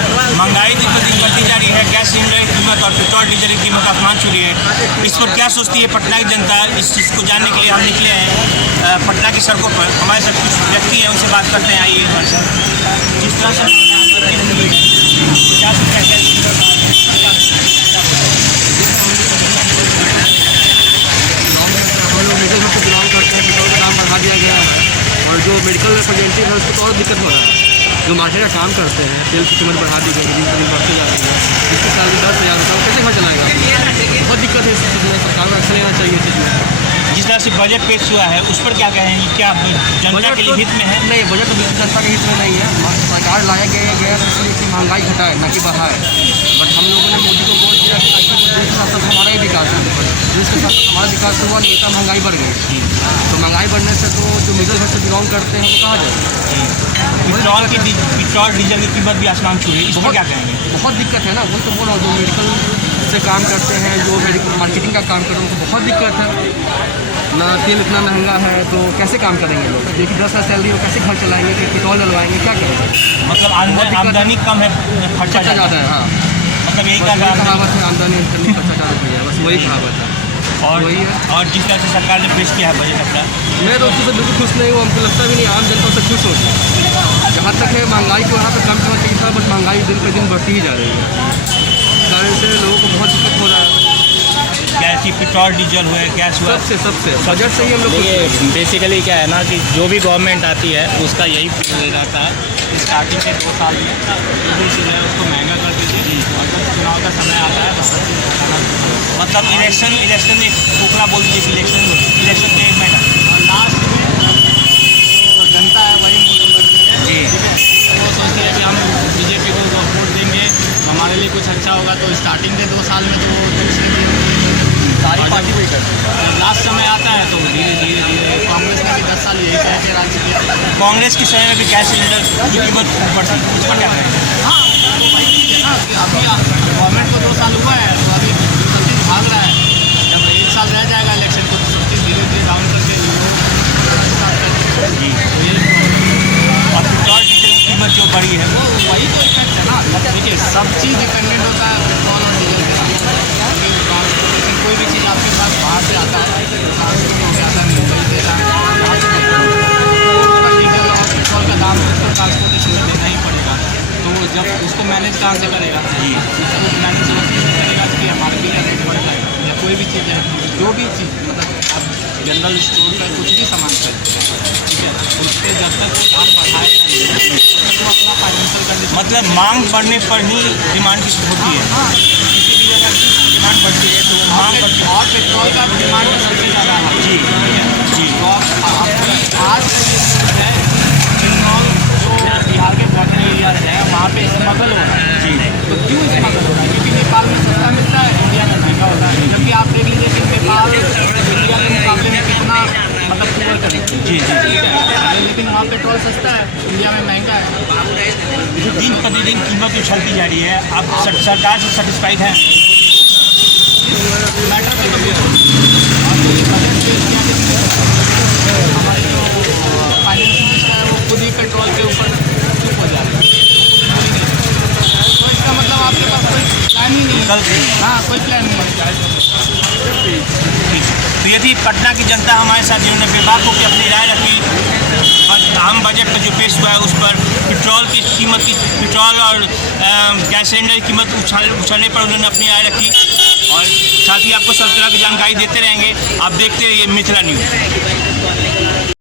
महंगाई दिन पर दिन बढ़ती जा रही है, गैस सिलेंडर की कीमत और पेट्रोल डीजल की कीमत आसमान छू रही है। इस पर क्या सोचती है पटना की जनता, इस चीज़ को जानने के लिए हम निकले हैं पटना की सड़कों पर। हमारे साथ कुछ व्यक्ति हैं, उनसे बात करते हैं। आइए हमारे साथ। जिस तरह से दिया गया है और जो मेडिकल रिप्रेजेंटेटिव है उसको तो और दिक्कत हो रहा है। जो मार्केट का काम करते हैं, तेल की कीमत बढ़ा दी गई है, दिन पर दिन बढ़ती जा रही है। इसके साल में 10,000 रुपये कैसे घर चलाएगा? बहुत दिक्कत है इस चीज़ में, सरकार को एक्शन लेना चाहिए इस चीज़ में। जिस तरह से बजट पेश हुआ है उस पर क्या कहेंगे? क्या जनता के लिए हित में है? नहीं, बजट तो बिल्कुल जनता के हित में नहीं है। सरकार लाया गया इसलिए कि महंगाई घटाए न कि बढ़ाए। बट हम लोगों ने मोदी को वोट दिया कि देश के साथ हमारा ही विकास है, देश के साथ हमारा विकास हुआ नहीं, इतना महंगाई बढ़ गई। तो महंगाई बढ़ने से तो जो मिडिल क्लास से बिलोंग करते हैं वो कहाँ जाए? पेट्रोल डीजल की कीमत भी आसमान छू रही है, इस पर क्या कहेंगे? बहुत दिक्कत है ना, वो तो बोल रहा हूँ। जो मेडिकल से काम करते हैं, जो मेडिकल मार्केटिंग का काम करते हैं, उनको बहुत दिक्कत है ना। तेल इतना महंगा है तो कैसे काम करेंगे लोग? देखिए 10,000 सैलरी हो, कैसे घर चलाएंगे, फिर पेट्रोल डलवाएंगे, क्या करेंगे? मतलब आमदनी कम है, खर्चा ज़्यादा है। हाँ, मतलब यही कहावत है, आमदनी करनी खर्चा ज़्यादा पड़ जाए, बस वही कहावत है। और वही है। और जिस तरह से सरकार ने पेश किया है बजट अपना, मैं तो उससे बिल्कुल खुश नहीं हूँ। हमको लगता भी नहीं आम जनता से खुश होती। जहाँ तक है महंगाई को वहाँ पर कम करना चाहिए था, बट महंगाई दिन पर दिन बढ़ती ही जा रही है। कारण से लोगों को बहुत दिक्कत हो रहा है। गैस की पेट्रोल डीजल हुए, गैस हुआ, सबसे बजट से ही हम लोग बेसिकली क्या है ना कि जो भी गवर्नमेंट आती है उसका यही रहता है। स्टार्टिंग के 2 साल में जो है उसको महंगा कर दीजिए और जब चुनाव का समय आता है मतलब इलेक्शन में खोखला बोल दीजिए कि इलेक्शन में 1 महीना और लास्ट में जो जनता है वही वोट करती है। जी, वो सोचती है कि हम बीजेपी को वोट देंगे, हमारे लिए कुछ अच्छा होगा। तो स्टार्टिंग के 2 साल में तो दूसरी सारी पार्टी भी करती है। लास्ट समय आता है तो धीरे धीरे कांग्रेस ने भी 10 साल यही कह के राज किया। कांग्रेस के समय में भी गैस सिलेंडर की कीमत बढ़ती, उस पर क्या कहेंगे? हाँ, तो वही चीज़ है ना कि अभी गवर्नमेंट को 2 साल हुआ है तो अभी सब चीज़ भाग रहा है। जब 1 साल रह जाएगा इलेक्शन को तो सब चीज़ धीरे धीरे डाउन करके स्टार्ट कर जी, और पेट्रोल डीजल की कीमत जो बढ़ी है वो वही तो इफेक्ट है ना। देखिए सब चीज़ डिपेंडेंट होता है पेट्रोल और डीजल के साथ। कोई भी चीज़ आपके पास बाहर से आता है, मुंबई से डीजल और पेट्रोल का दाम उसको ट्रांसपोर्टेशन में देना ही पड़ेगा। तो जब उसको मैनेज कहाँ से करेगा? जी, उसको मैनेज करेगा कि MRP का रेट बढ़ जाएगा या कोई भी चीज़ है, जो भी चीज़ मतलब आप जनरल स्टोर का कुछ भी सामान खरीदते हैं, ठीक है, उस पर जब तक आप बढ़ाए तो अपना फाइनेंशियल कंडीशन मतलब मांग बढ़ने पर ही डिमांड की होती है। किसी भी जगह की डिमांड बढ़ती है तो मांग बढ़ती है। और पेट्रोल का डिमांड सबसे ज़्यादा है। जी जी, तो आज है पेट्रोल जो बिहार के बॉर्डर एरिया है वहाँ पे स्मगल हो रहा है। जी, तो क्यों स्मगल हो रहा है? क्योंकि नेपाल में सस्ता मिलता है, इंडिया में महंगा होता है। जबकि आप देख लीजिए कि नेपाल इंडिया के मुकाबले में कितना मतलब पूरा करें। जी, जी, लेकिन वहाँ पेट्रोल सस्ता है, इंडिया में महंगा है। दिन प्रतिदिन कीमत उछलती जा रही है। आप सरकार से सेटिस्फाइड हैं? मैटर पे तो बिल्कुल। और ये बजट पेश किया गया हमारे जो फाइनेंस मिनिस्टर है वो खुद ही पेट्रोल के ऊपर चुप हो जा रहे हैं। तो इसका मतलब आपके पास कोई प्लान ही नहीं है। हाँ, कोई प्लान नहीं है। तो यदि पटना की जनता हमारे साथ जिन्होंने बेबाक होकर अपनी राय रखी आम बजट पर जो पेश हुआ है उस पर पेट्रोल की कीमत की पेट्रोल और गैस सिलेंडर की कीमत उछलने पर उन्होंने अपनी राय रखी और साथ ही आपको सब तरह की जानकारी देते रहेंगे। आप देखते रहिए मिथिला न्यूज़।